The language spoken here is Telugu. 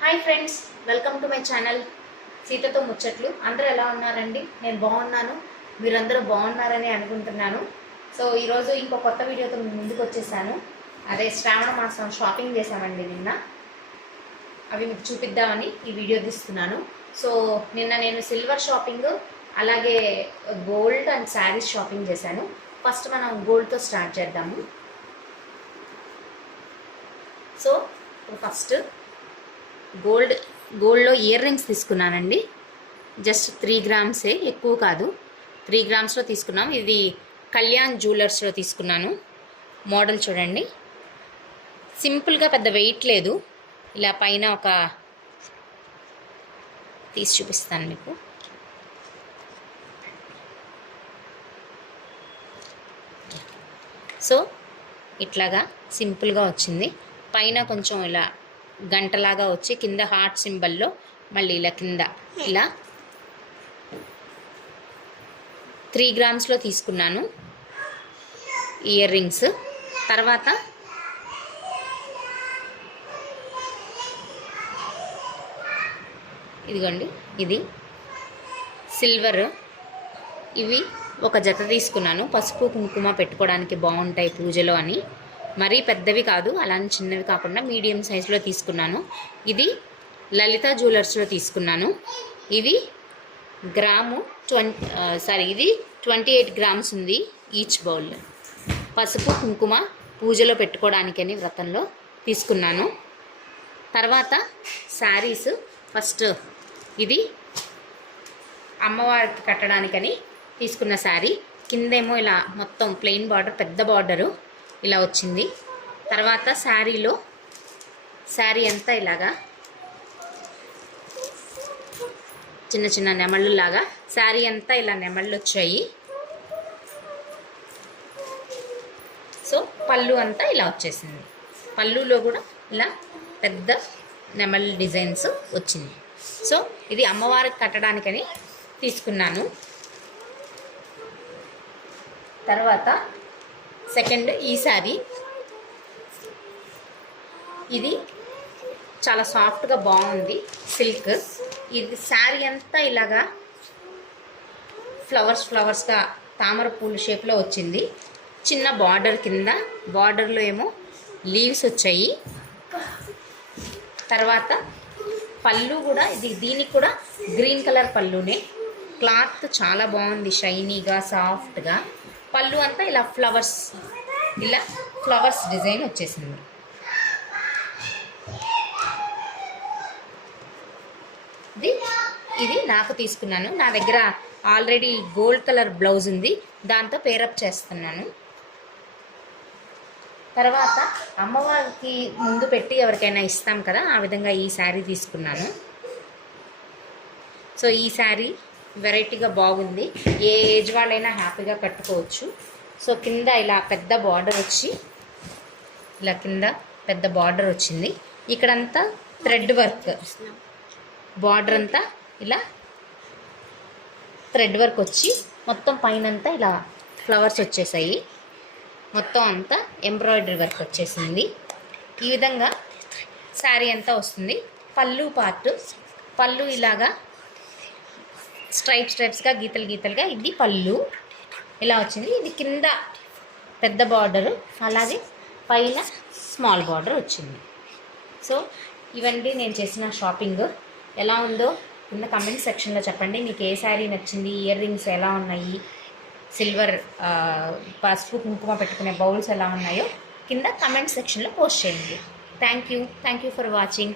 Hi friends welcome to my channel సీతతో ముచ్చట్లు అందరూ ఎలా ఉన్నారండి? నేను బాగున్నాను. మీరందరూ బాగున్నారని అనుకుంటున్నాను. సో ఈరోజు ఇంకో కొత్త వీడియోతో ముందుకు వచ్చేసాను. అదే శ్రావణ మాసం షాపింగ్ చేశామండి నిన్న. అవి మీకు చూపిద్దామని ఈ వీడియో తీస్తున్నాను. సో నిన్న నేను సిల్వర్ షాపింగ్ అలాగే గోల్డ్ అండ్ శారీస్ షాపింగ్ చేశాను. ఫస్ట్ మనం గోల్డ్తో స్టార్ట్ చేద్దాము. సో ఫస్ట్ గోల్డ్ గోల్డ్లో ఇయర్ రింగ్స్ తీసుకున్నానండి. జస్ట్ త్రీ గ్రామ్సే ఎక్కువ కాదు. త్రీ గ్రామ్స్లో తీసుకున్నాం. ఇది కళ్యాణ్ జ్యువెలర్స్లో తీసుకున్నాను. మోడల్ చూడండి. సింపుల్గా పెద్ద వెయిట్ లేదు. ఇలా పైన ఒక తీసి చూపిస్తాను మీకు. సో ఇట్లాగా సింపుల్గా వచ్చింది. పైన కొంచెం ఇలా గంటలాగా వచ్చి కింద హార్ట్ సింబల్లో మళ్ళీ ఇలా కింద ఇలా త్రీ గ్రామ్స్లో తీసుకున్నాను ఇయర్ రింగ్స్ తర్వాత ఇదిగోండి ఇది సిల్వర్ ఇవి ఒక జత తీసుకున్నాను. పసుపు కుంకుమ పెట్టుకోవడానికి బాగుంటాయి పూజలో అని. మరీ పెద్దవి కాదు అలానే చిన్నవి కాకుండా మీడియం సైజులో తీసుకున్నాను. ఇది లలిత జ్యువెలర్స్లో తీసుకున్నాను. ఇవి గ్రాము ట్వంటీ సారీ ఇది ట్వంటీ ఎయిట్ గ్రామ్స్ ఉంది ఈచ్ బౌల్. పసుపు కుంకుమ పూజలో పెట్టుకోవడానికని వ్రతంలో తీసుకున్నాను. తర్వాత శారీస్ ఫస్ట్ ఇది అమ్మవారికి కట్టడానికని తీసుకున్న శారీ. కిందేమో ఇలా మొత్తం ప్లెయిన్ బార్డర్ పెద్ద బార్డరు. ఇలా వచ్చింది. తర్వాత శారీలో శారీ అంతా ఇలాగా చిన్న చిన్న నెమళ్ళు లాగా శారీ అంతా ఇలా నెమళ్ళు వచ్చాయి. సో పళ్ళు అంతా ఇలా వచ్చేసింది. పళ్ళులో కూడా ఇలా పెద్ద నెమల్ డిజైన్స్ వచ్చింది. సో ఇది అమ్మవారికి కట్టడానికని తీసుకున్నాను. తర్వాత సెకండ్ ఈ శారీ. ఇది చాలా సాఫ్ట్గా బాగుంది సిల్క్ ఇది శారీ అంతా ఇలాగా ఫ్లవర్స్ ఫ్లవర్స్గా తామర పూలు షేప్లో వచ్చింది. చిన్న బార్డర్ కింద బార్డర్లో ఏమో లీవ్స్ వచ్చాయి. తర్వాత పళ్ళు కూడా ఇది దీనికి కూడా గ్రీన్ కలర్ పళ్ళునే. క్లాత్ చాలా బాగుంది షైనీగా సాఫ్ట్గా పళ్ళు అంతా ఇలా ఫ్లవర్స్ ఇలా ఫ్లవర్స్ డిజైన్ వచ్చేసింది. ఇది ఇది నాకు తీసుకున్నాను. నా దగ్గర ఆల్రెడీ గోల్డ్ కలర్ బ్లౌజ్ ఉంది. దాంతో పేరప్ చేస్తున్నాను. తర్వాత అమ్మవారికి ముందు పెట్టి ఎవరికైనా ఇస్తాం కదా ఆ విధంగా ఈ శారీ తీసుకున్నాను. సో ఈ శారీ వెరైటీగా బాగుంది. ఏ ఏజ్ వాళ్ళైనా హ్యాపీగా కట్టుకోవచ్చు. సో కింద ఇలా పెద్ద బార్డర్ వచ్చి ఇలా కింద పెద్ద బార్డర్ వచ్చింది. ఇక్కడంతా థ్రెడ్ వర్క్. బార్డర్ అంతా ఇలా థ్రెడ్ వర్క్ వచ్చి మొత్తం పైనంతా ఇలా ఫ్లవర్స్ వచ్చేసాయి. మొత్తం అంతా ఎంబ్రాయిడరీ వర్క్ వచ్చేసింది. ఈ విధంగా శారీ అంతా వస్తుంది. పళ్ళు పార్ట్. పళ్ళు ఇలాగా స్ట్రైప్ స్ట్రైప్స్గా గీతలు గీతలుగా ఇది పళ్ళు. ఇలా వచ్చింది. ఇది కింద పెద్ద బార్డరు అలాగే పైన స్మాల్ బార్డర్ వచ్చింది. సో ఇవన్నీ నేను చేసిన షాపింగ్ ఎలా ఉందో కింద కమెంట్ సెక్షన్లో చెప్పండి. మీకు ఏ శారీ నచ్చింది? ఇయర్ రింగ్స్ ఎలా ఉన్నాయి? సిల్వర్ పసుపు కుంకుమ పెట్టుకునే బౌల్స్ ఎలా ఉన్నాయో కింద కమెంట్ సెక్షన్లో పోస్ట్ చేయండి. Thank you thank you for watching